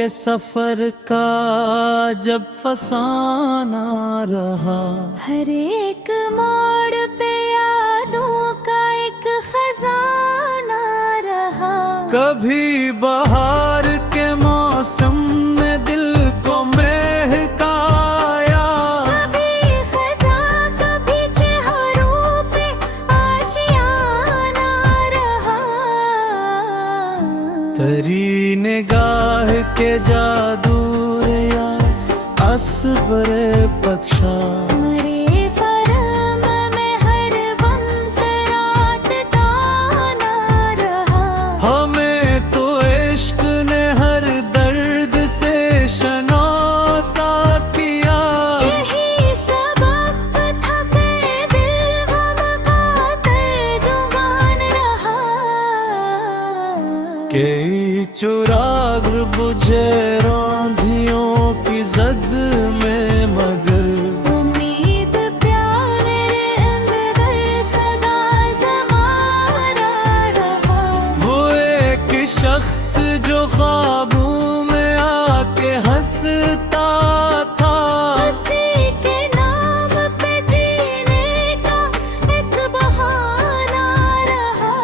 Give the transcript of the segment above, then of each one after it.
के सफर का जब फसाना रहा, हर एक मोड़ पे यादों का एक खजाना रहा। कभी बहार के मौसम में दिल को महकाया, कभी खज़ा कभी चेहरों पे आशियाना रहा। तेरी निगाह के जादू या असबरे पक्षा, मरे फरम में हर वक्त रात ताना रहा। हमें तो इश्क ने हर दर्द से शनासा किया। यही सबब था कि दिल गम का तर्जुमान रहा। कई चुराग बुझे रौंधियों की जद में, मगर उम्मीद प्यार अंदर सदा ज़माना रहा। वो एक शख्स जो ख्वाबों में आके हंसता था, उसी के नाम पे जीने का एक बहाना रहा।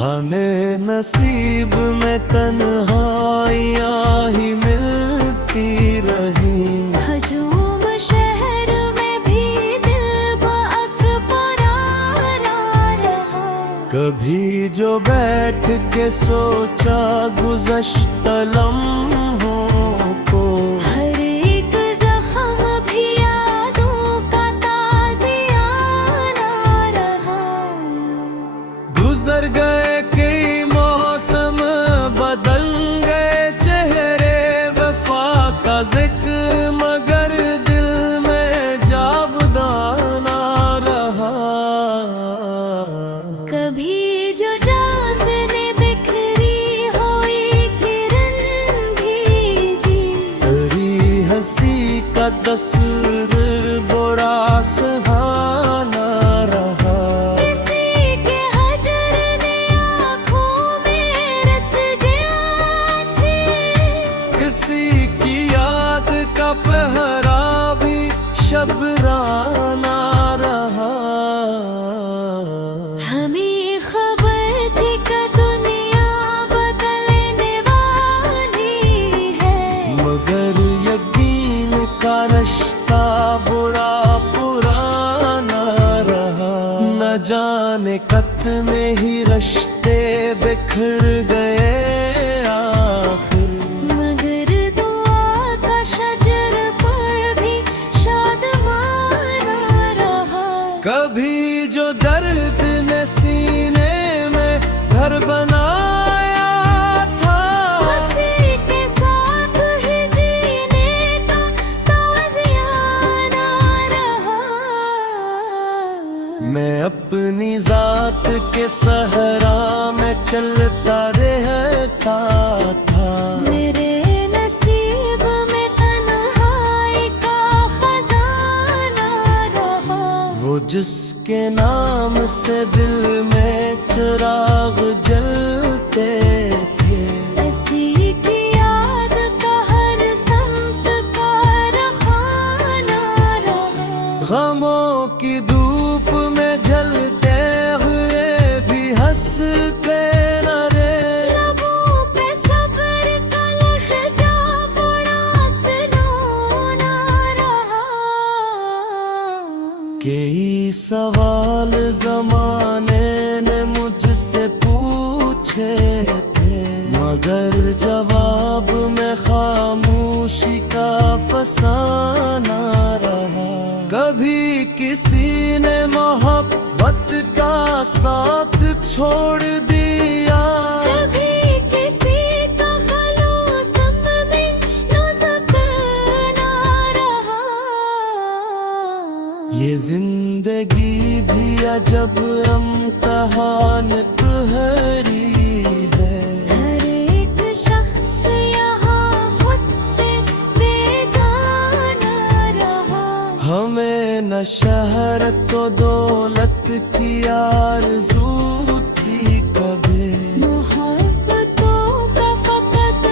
हमें नसीब में तन्हाइयाँ ही मिलती रही। हजूम शहर में भी दिल बात पराना रहा। कभी जो बैठ के सोचा गुज़श्ता लम्हों को, हर एक जख्म भी यादों का ताज़ियाना रहा। गुजर गए कई मौसम, बदल गए चेहरे वफा का जिक्र, मगर दिल में जावदाना रहा। कभी जो चांदनी बिखरी हुई किरण भीजी, तेरी हंसी का तस्वीर बुरा सुहाना रहा। किसी के हजर ने आँखों में रत जिया थी। किसी की याद का पहरा भी शबराना रहा। हमें खबर थी कि दुनिया बदलने वाली है, मगर यकीन का रिश्ता बुरा पुराना रहा। न जाने कितने ही रिश्ते बिखर गए आखिर, मगर दुआ का शजर पर भी शादमाना रहा। कभी जो दर्द ने सीने में घर बनाया था, उसी के साथ ही जीने का ताज़ियाना रहा। मैं अपनी जात के सहरा में चलता रहता था। मेरे नसीब में तन्हाई का खजाना रहा। वो जिसके नाम से दिल में चिराग जलते थे, ऐसी की याद का हर संत का रखाना रहा। गमों की धूप में जलते हुए भी हंसते न रे। लबों पे सब्र का लहजा बड़ा सुनोना रहा। कई सवाल जमाने ने मुझसे पूछे थे, मगर जवाब में खामोशी का फसाना रहा। कभी किसी ने मोहब्बत का साथ छोड़ दिया, कभी किसी का खलूस में नुज़्क़ना रहा। ये जिंदगी भी अजब इम्तिहान तुहरी है। हर एक शख्स यहाँ खुद से बेगाना रहा। हमें न शहर तो दौलत की आरज़ू थी कभी, मोहब्बतों का फकत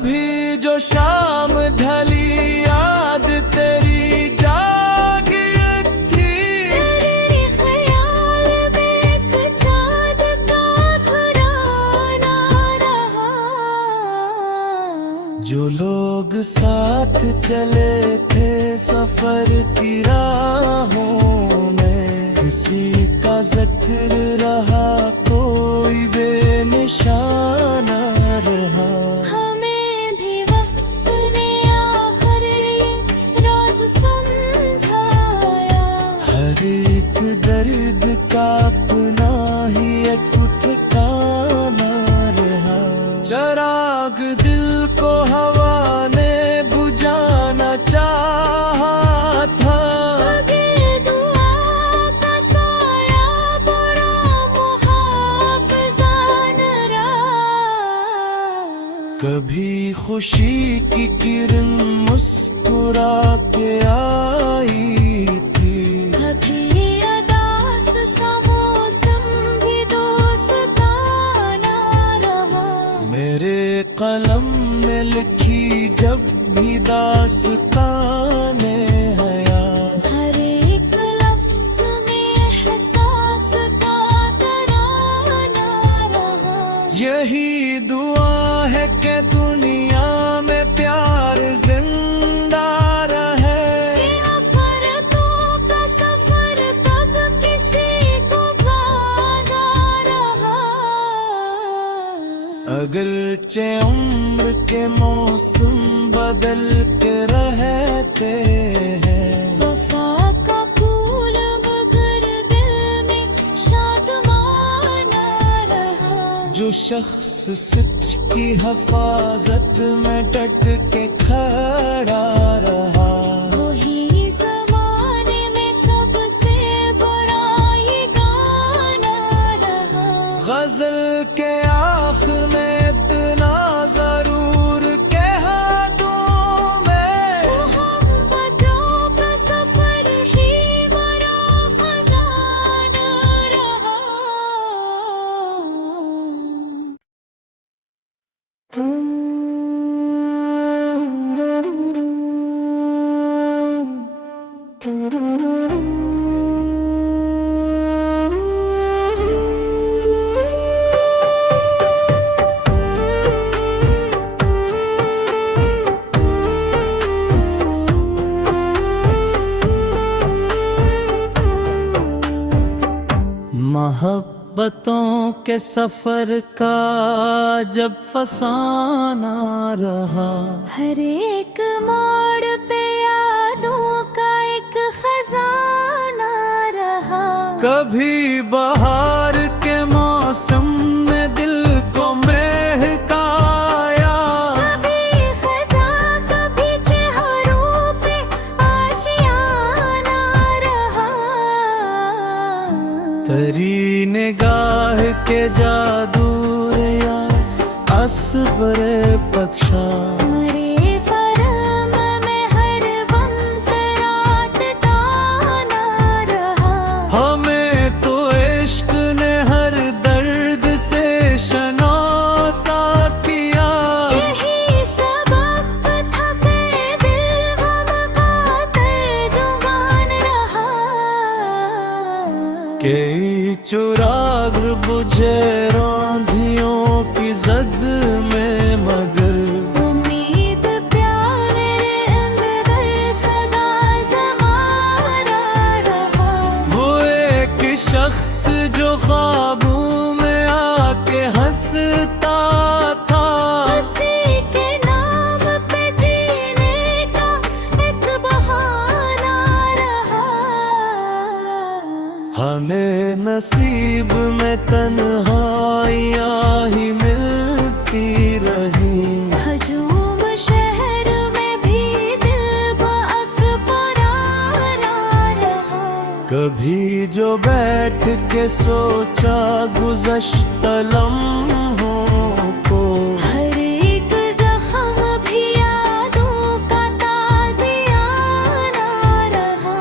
कभी जो शाम ढली याद तेरी जागी थी, तेरे ख्याल में एक चाँद का घराना रहा। जो लोग साथ चले थे सफर की राहों में, किसी का जिक्र रहा कोई बेनिशाना रहा। हमें भी वक्त ने आखिर ये राज समझाया, हर एक दर्द का अपना ही एक ठिकाना रहा। चराग दिल को हवा ने बुझाना चाहा था, मगर दुआ का साया बड़ा मुहाफ़िज़ान रहा। कभी खुशी की किरण मुस्कुरा के आई थी, कभी अदास सा मौसम भी दोस्ताना रहा। मेरे कलम ने लिखी जब भी दास्ताने हयात, हर एक लफ्ज़ में एहसास का तराना रहा। यही दुआ है कि दुनिया में प्यार जिंदा रहे, ये नफ़रतों का सफ़र कब किसी को भागा रहा। अगरचे उम्र के मौसम बदल के रहते हैं, वफ़ा का फूल मगर दिल में शादमाना रहा। जो शख्स सच की हिफाजत में डट के खड़ा रहा। वही ज़माने में सबसे बड़ा ये गाना रहा। गजल के आखिर में इतना जरूर कह दूं मैं, मोहब्बतों का सफ़र ही बड़ा खजाना रहा। मोहब्बतों के सफर का जब फसाना रहा, हर एक मोड़ पे यादों का एक खजाना रहा। कभी बहार के मौसम में दिल को महकाया, कभी खज़ा कभी चेहरों पे आशियाना रहा। तेरी निगाह के जादू या असबरे पक्षा, मरे फरम में हर बम रात ताना रहा। हमें तो इश्क ने हर दर्द से शनासा किया, यही सबब था कि दिल गम का तर्जुमान रहा। कई चुराग बुझे रौंधियों की जद में, मगर उम्मीद प्यार अंदर सदा ज़माना रहा। वो एक शख्स जो ख्वाबों में आके हंसता था, उसी के नाम पे जीने का एक बहाना रहा। हमें नसीब में तन्हाइयाँ ही मिलती रही, हजूम शहर में भी दिल बाअकबराना रहा। कभी जो बैठ के सोचा गुज़श्ता लम्हों को, हर एक ज़ख्म भी यादों का ताज़ियाना रहा।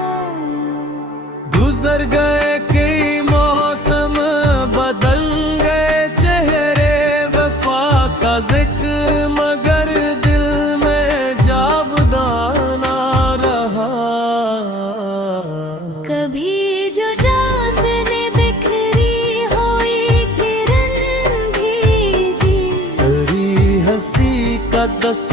गुजर गए कई मौसम बदल गए चेहरे, वफा का जिक्र मगर दस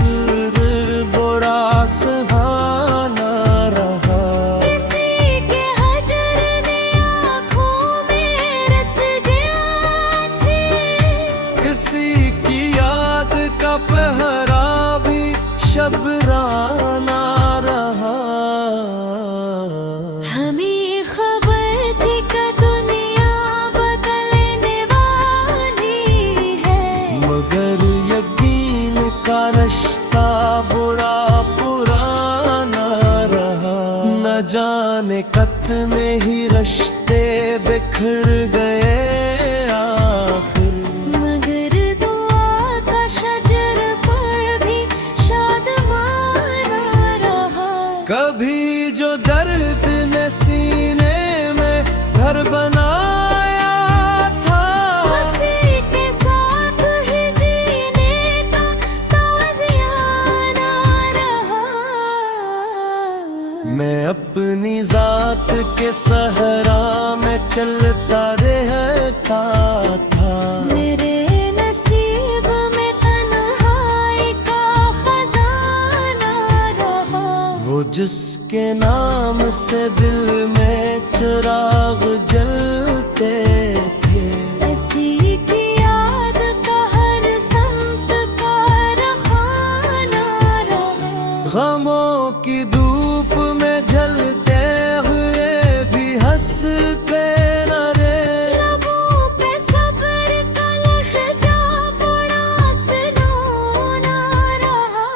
बुरा सुहाना रहा। किसी के हजर ने आँखों में रच गया थी, किसी की याद का पहरा भी शबराना रहा। हमें खबर थी कि दुनिया बदलने वाली है, मगर यकीन का रिश्ता बुरा पुराना रहा। न जाने कितने ही रिश्ते बिखर गए आखिर, मगर दुआ का शजर पर भी शादमाना रहा। कभी जो दर्द ने सीने में घर बनाया था, उसी के साथ ही जीने का ताज़ियाना रहा। मैं अपनी जात के सहरा में चलता रहता था। मेरे नसीब में तन्हाई का खजाना रहा। वो जिसके नाम से दिल में चिराग जलते थे, ऐसी की याद का हर संत का रखाना रहा। गमों की धूप में जलते हुए भी हंसते न रे। लबों पे सब्र का लहजा बड़ा सुनोना रहा।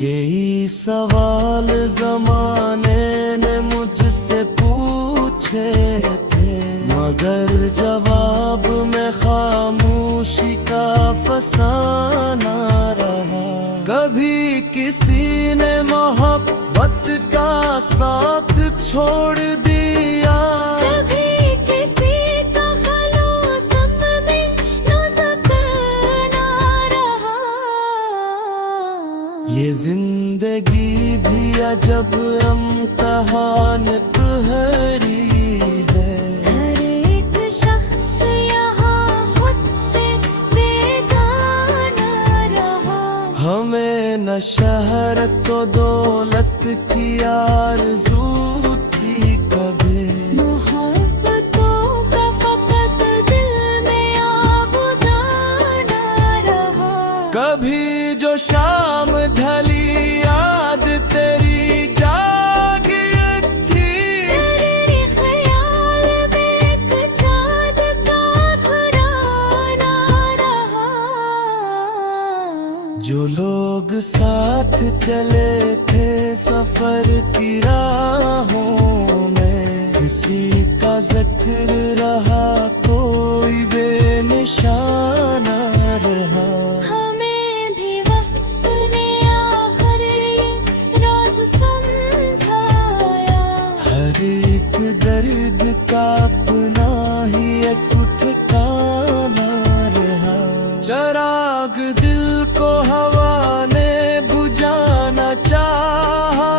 कई सवाल जमाने ने मुझसे पूछे थे, मगर जवाब में खामोशी का फसाना रहा। कभी किसी ने मोहब्बत का साथ छोड़ दिया, कभी किसी का खलूस में नुज़्क़ना रहा। ये जिंदगी भी अजब इम्तिहान तुहरी है। हर एक शख्स यहाँ खुद से बेगाना रहा। हमें न शहरत तो दौलत की आरज़ू थी कभी, मोहब्बतों का फकत दिल में आबुदाना रहा। कभी जो शाम ढली याद तेरी जागी थी, तेरे ख्याल में एक चाँद का घराना रहा। जो लोग साथ चले थे सफर की राहों में, किसी का जिक्र रहा कोई बेनिशाना रहा। हमें भी वक्त ने आखिर ये राज समझाया। हर एक दर्द का अपना ही एक ठिकाना रहा। चराग दिल को हवा ने बुझाना चाहा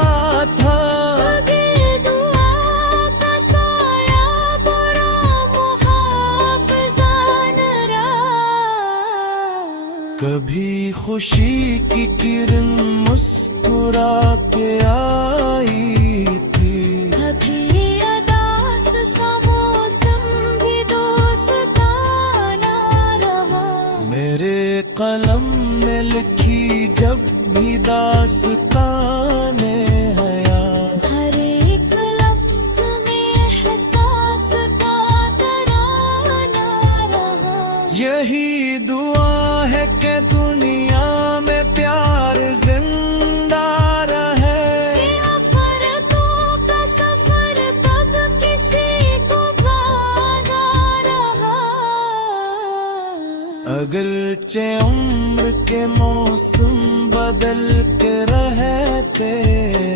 था, मगर दुआ का साया बड़ा मुहाफ़िज़ाना रहा। कभी खुशी की किरण मुस्कुरा के आई थी, कभी अदास सा मौसम भी दोस्ताना रहा। मेरे कलम ने लिखी जब भी दास्ताने हया। हर एक लफ्ज़ में एहसास का तराना रहा। यही दुआ है कि दुनिया में प्यार जिंदा रहे। कि नफ़रतों का सफ़र कब किसी को भागा रहा। अगरचे उम्र के मौसम बदल के रहते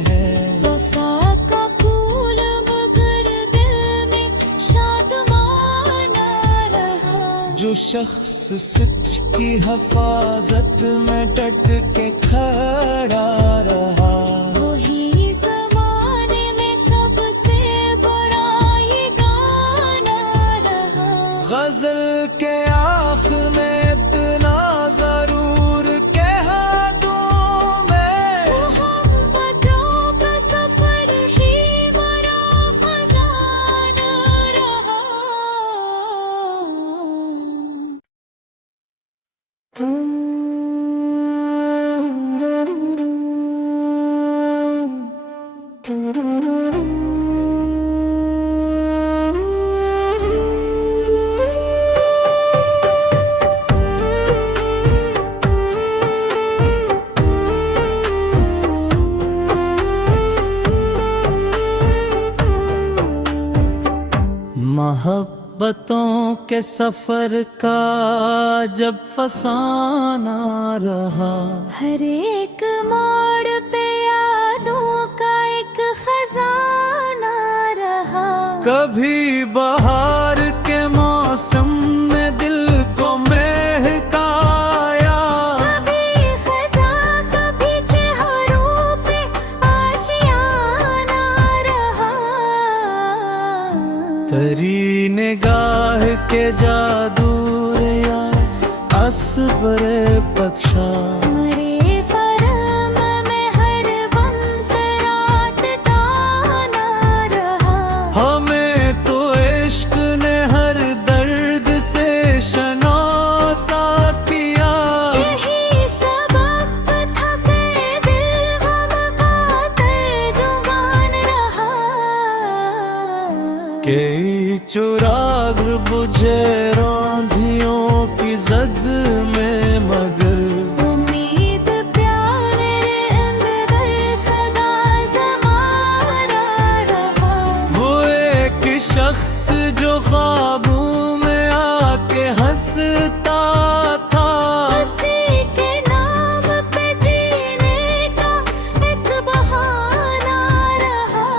हैं, वफ़ा का फूल मगर दिल में शादमाना रहा। जो शख्स सच की हिफाजत में डट के खड़ा रहा। वही ज़माने में सबसे बड़ा ये गाना रहा। गजल के आखिर में इतना जरूर के सफर का जब फसाना रहा, हर एक मोड़ पे यादों का एक खजाना रहा। कभी बहार के मौसम में दिल को महकाया, कभी खज़ा कभी चेहरों पे आशियाना रहा। तेरी निगाह के जादू या असबरे पक्षा, मरे फरम में हर वक्त रात ताना रहा। हमें तो इश्क ने हर दर्द से शनासा किया। यही सबब था कि दिल गम का तर्जुमान रहा। कई चुराग बुझे रौंधियों की जद में, मगर उम्मीद प्यार अंदर सदा ज़माना रहा। वो एक शख्स जो ख्वाबों में आके हंसता था, उसी के नाम पे जीने का एक बहाना रहा।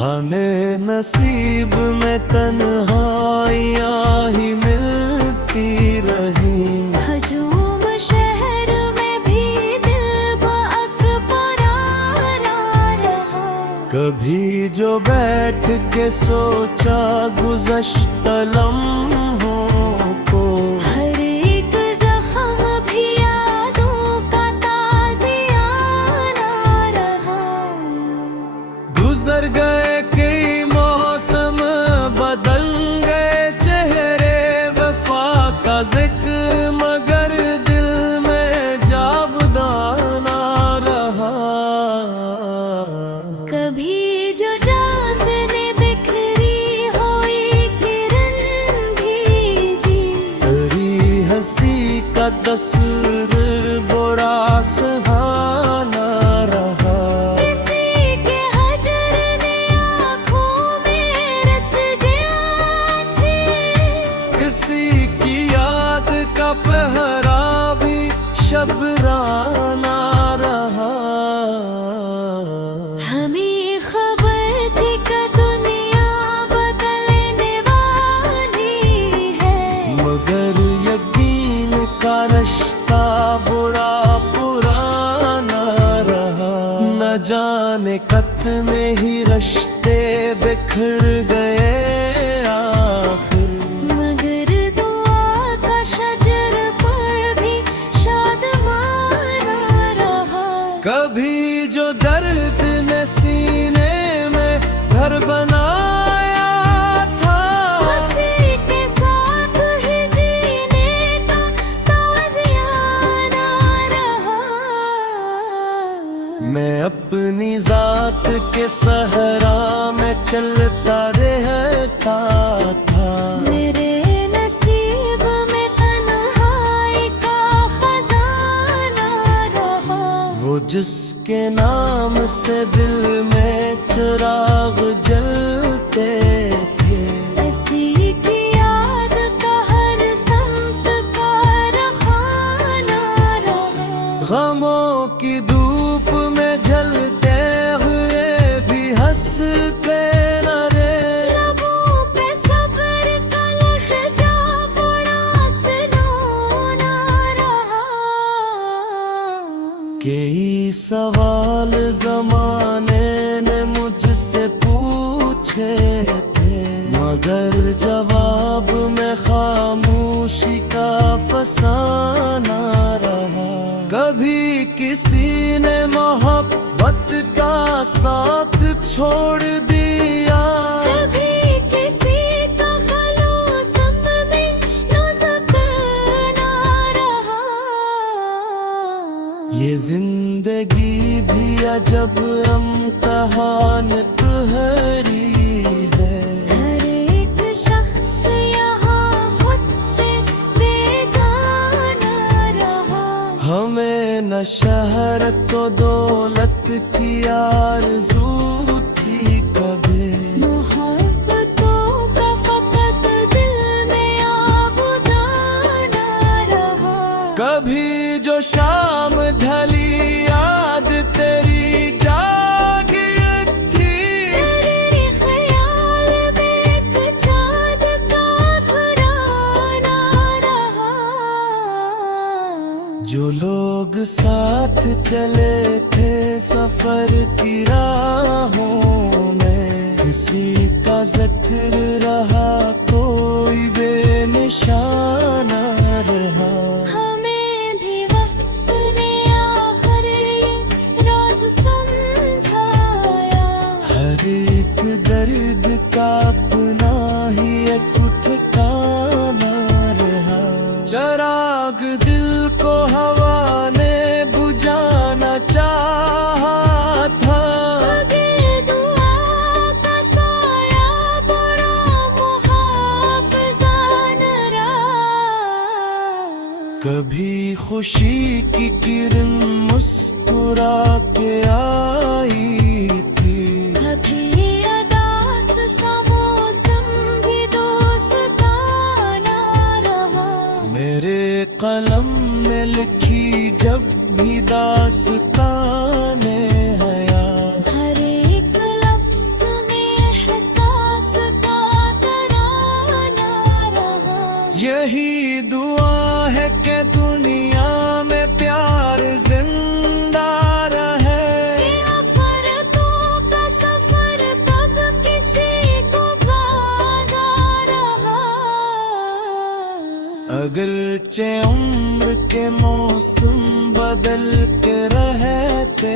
हमें नसीब में तन्हाइयाँ ही मिलती रही। हजूम शहर में भी दिल बाग पुराना रहा। कभी जो बैठ के सोचा गुज़श्ता लम्हों को, हर एक जख्म भी यादों का ताज़ियाना रहा। गुजर गए कई मौसम, बदल गए चेहरे वफा का जिक्र, मगर दिल में जावदाना रहा। कभी जो चांदनी बिखरी हुई किरण भीजी, तेरी हंसी का तस्वीर बुरा सुहाना रहा। किसी के हजर ने आँखों में रच गया थी। किसी की याद का पहरा भी शबराना रहा। हमें खबर थी कि दुनिया बदलने वाली है, मगर यकीन का रिश्ता बुरा पुराना रहा। न जाने कितने ही रिश्ते बिखर गए आखिर, मगर दुआ का शजर पर भी शादमाना रहा। कभी जो दर्द ने सीने में घर बनाया था, उसी के साथ ही जीने का ताज़ियाना रहा। मैं अपनी जात के सहरा में चलता रहता था। मेरे नसीब में तन्हाई का खजाना रहा। वो जिसके नाम से दिल में चिराग जलते थे, ऐसी की याद का हर संत का रखाना रहा। गमों की धूप में जलते हुए भी हंसते न रे। लबों पे सब्र का लहजा बड़ा सुनोना रहा। कई सवाल जमाने ने मुझसे पूछे थे, मगर जवाब में खामोशी का फसाना रहा। कभी किसी ने मोहब्बत का साथ छोड़ दिया, कभी किसी का खलूस में नुज़्क़ना रहा। ये जिंदगी भी अजब इम्तिहान तुहरी है। हर एक शख्स यहाँ खुद से बेगाना रहा। हमें न शहर तो दौलत की आरज़ू थी कभी, मोहब्बतों का फकत कभी जो शाम ढली याद तेरी जागी थी, तेरे ख्याल में एक चाँद का घराना रहा। जो लोग साथ चले थे सफर की राहों में, किसी का जिक्र रहा कोई बेनिशाना रहा। हमें भी वक्त ने आखिर ये राज समझाया, हर एक दर्द का अपना ही एक ठिकाना रहा। चराग दिल को हवा ने बुझाना चाहा था, मगर दुआ का साया बड़ा मुहाफ़िज़ान रहा। कभी खुशी की किरण मुस्कुरा के आई थी, कभी अदास सा मौसम भी दोस्ताना रहा। मेरे कलम ने लिखी जब भी दास्ताने हयात, हर एक लफ्ज़ में एहसास का तराना रहा। यही दुआ है कि दुनिया में प्यार जिंदा रहे, कि नफ़रतों का सफ़र कब किसी को भागा रहा। अगरचे उम्र के मौसम बदल के रहते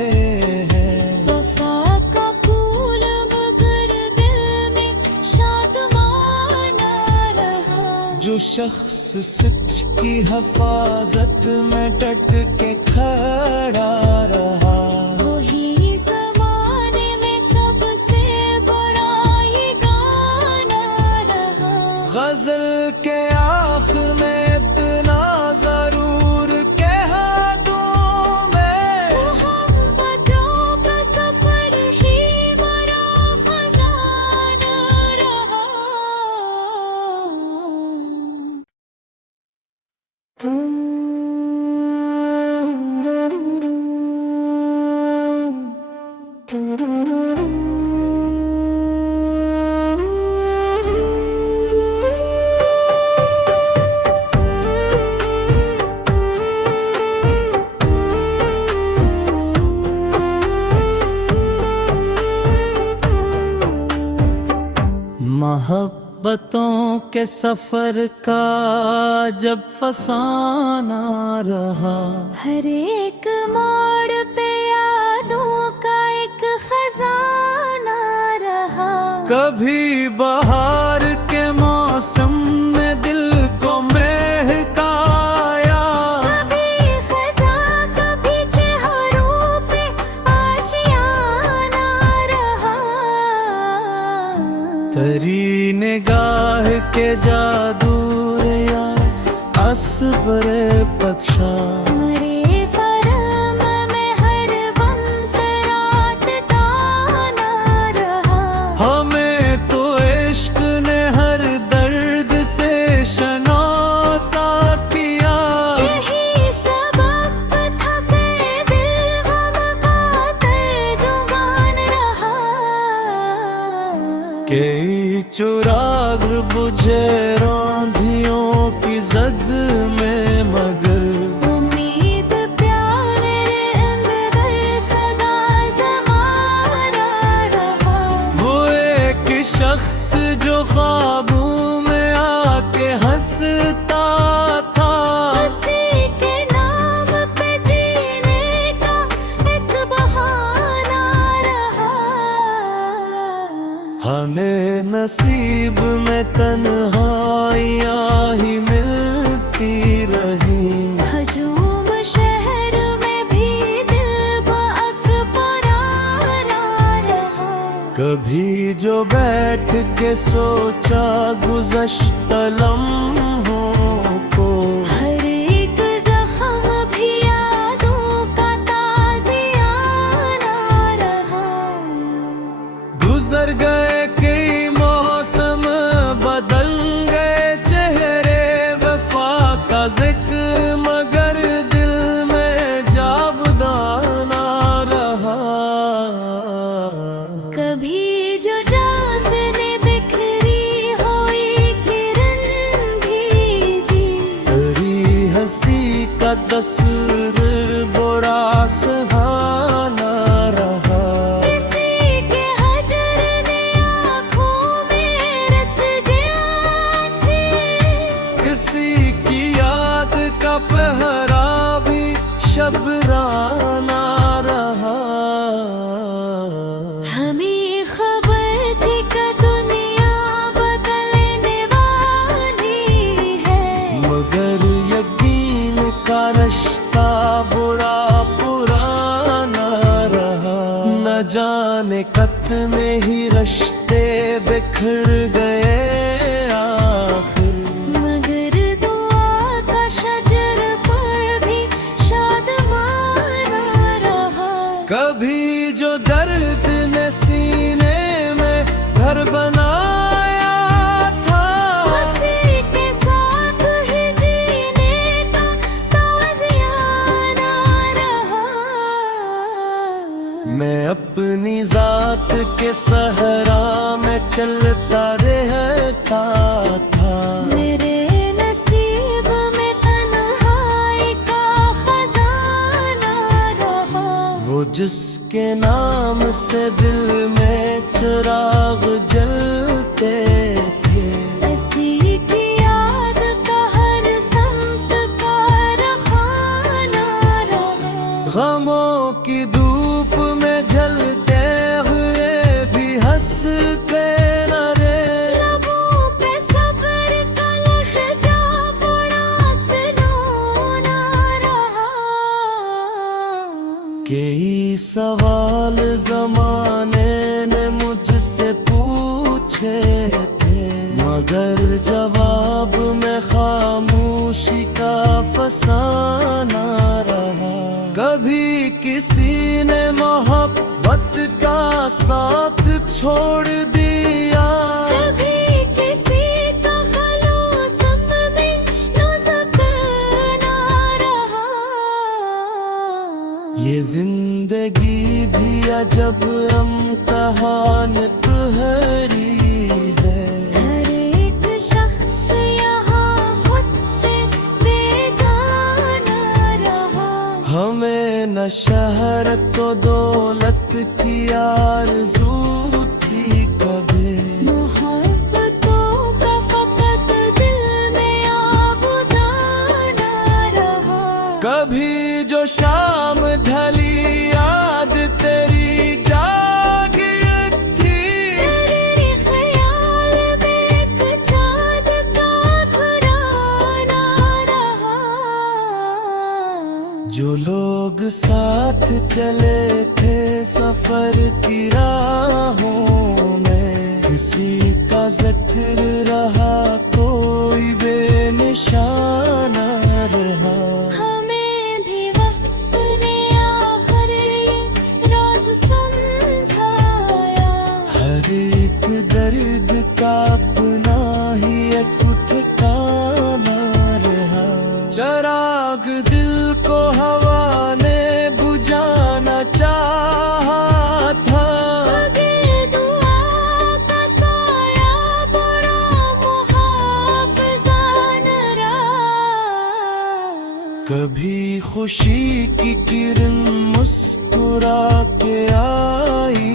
हैं, वफ़ा का फूल मगर दिल में शादमाना रहा। जो शख्स सच की हिफाजत में डट के खड़ा रहा। वही ज़माने में सबसे बड़ा ये गाना रहा। गजल के आखिर में इतना जरूर कह दूं मैं, मोहब्बतों का सफ़र ही बड़ा खजाना रहा। मोहब्बतों के सफर का जब फसाना रहा, हर एक मोड़ पे यादों का एक खजाना रहा। कभी बहार के मौसम में दिल को महकाया, कभी खज़ा कभी चेहरों पे आशियाना रहा। तेरी निगाह के जादू या असबरे पक्षा, मरे फरम में हर वक्त रात ताना रहा। हमें तो इश्क ने हर दर्द से शनासा किया। यही सबब था कि दिल गम का तर्जुमान रहा। कई चुराग बुझे रौंधियों की जद में, मगर उम्मीद प्यार अंदर सदा ज़माना रहा। वो एक शख्स जो ख्वाबों में आके हंसता था, उसी के नाम पे जीने का एक बहाना रहा। हमें नसीब में तन्हाइयाँ ही मिलती रही। हजूम शहर में भी दिल बाअकबराना रहा। कभी जो बैठ के सोचा गुज़श्ता लम्हों को, हर एक ज़ख्म भी यादों का ताज़ियाना रहा। गुजर गए कई मौसम बदल गए चेहरे, वफा का जिक्र मगर तस्वीर बुरा सुहाना रहा। किसी के हजर ने आँखों में रच गया थी, किसी की याद का पहरा भी शबराना रहा। हमें खबर थी कि दुनिया बदलने वाली है, मगर यकीन का रिश्ता बुरा पुराना रहा। न जाने कितने ही रिश्ते बिखर गए आखिर, मगर दुआ का शजर पर भी शादमाना रहा। कभी जो दर्द ने सीने में घर बनाया था, उसी के साथ ही जीने का ताज़ियाना रहा। मैं अपनी जात के सहरा में चलता रहता था। मेरे नसीब में तन्हाई का खजाना रहा। वो जिसके नाम से दिल में चिराग जलते थे, ऐसी की याद का हर समत का रखाना रहा। गमों की धूप में जलते हुए भी हंसते न रे। लबों पे सब्र का लहजा बड़ा सुनोना रहा। कई सवाल जमाने ने मुझसे पूछे थे, मगर जवाब में खामोशी का फसाना रहा। कभी किसी ने मोहब्बत का साथ छोड़ दिया, कभी किसी का खलूस में नुज़्क़ना रहा। ये जिंदगी भी अजब इम्तिहान तुहरी है। हर एक शख्स यहाँ खुद से बेगाना रहा। हमें न शहरत तो दौलत की आरज़ू थी कभी, मोहब्बतों का फकत दिल में आबुदाना रहा। कभी जो शाम ढली याद तेरी जागी थी, तेरे ख्याल में एक चाँद का घराना रहा। जो लोग साथ चले थे सफर की राहों में, किसी का जिक्र रहा कोई बेनिशाना रहा। हमें भी वक्त ने आखिर ये राज समझाया। हर एक दर्द का अपना ही एक ठिकाना रहा। चराग दिल को हवा ने बुझाना चाहा था, मगर दुआ का साया बड़ा मुहाफ़िज़ाना रहा। कभी खुशी की किरण मुस्कुरा के आई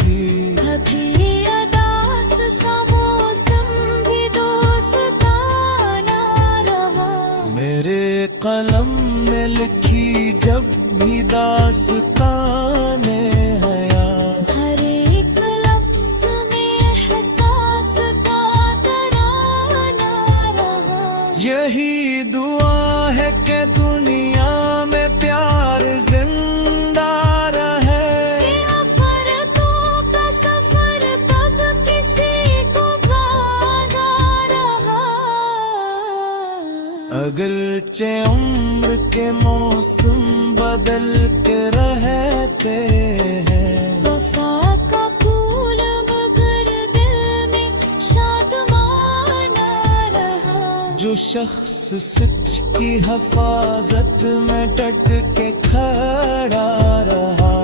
थी, कभी अदास सा मौसम भी दोस्ताना रहा। मेरे कलम ने लिखी जब भी दास्ताने हयात, हर एक लफ्ज़ में एहसास का तराना रहा। यही दुआ है कि दुनिया में प्यार जिंदा रहे। ये नफ़रतों का सफ़र तब किसी को भागा रहा। अगरचे उम्र के मौसम बदल के रहते हैं, वफ़ा का फूल मगर दिल में शादमाना रहा। जो शख्स सच की हिफाजत में डट के खड़ा रहा।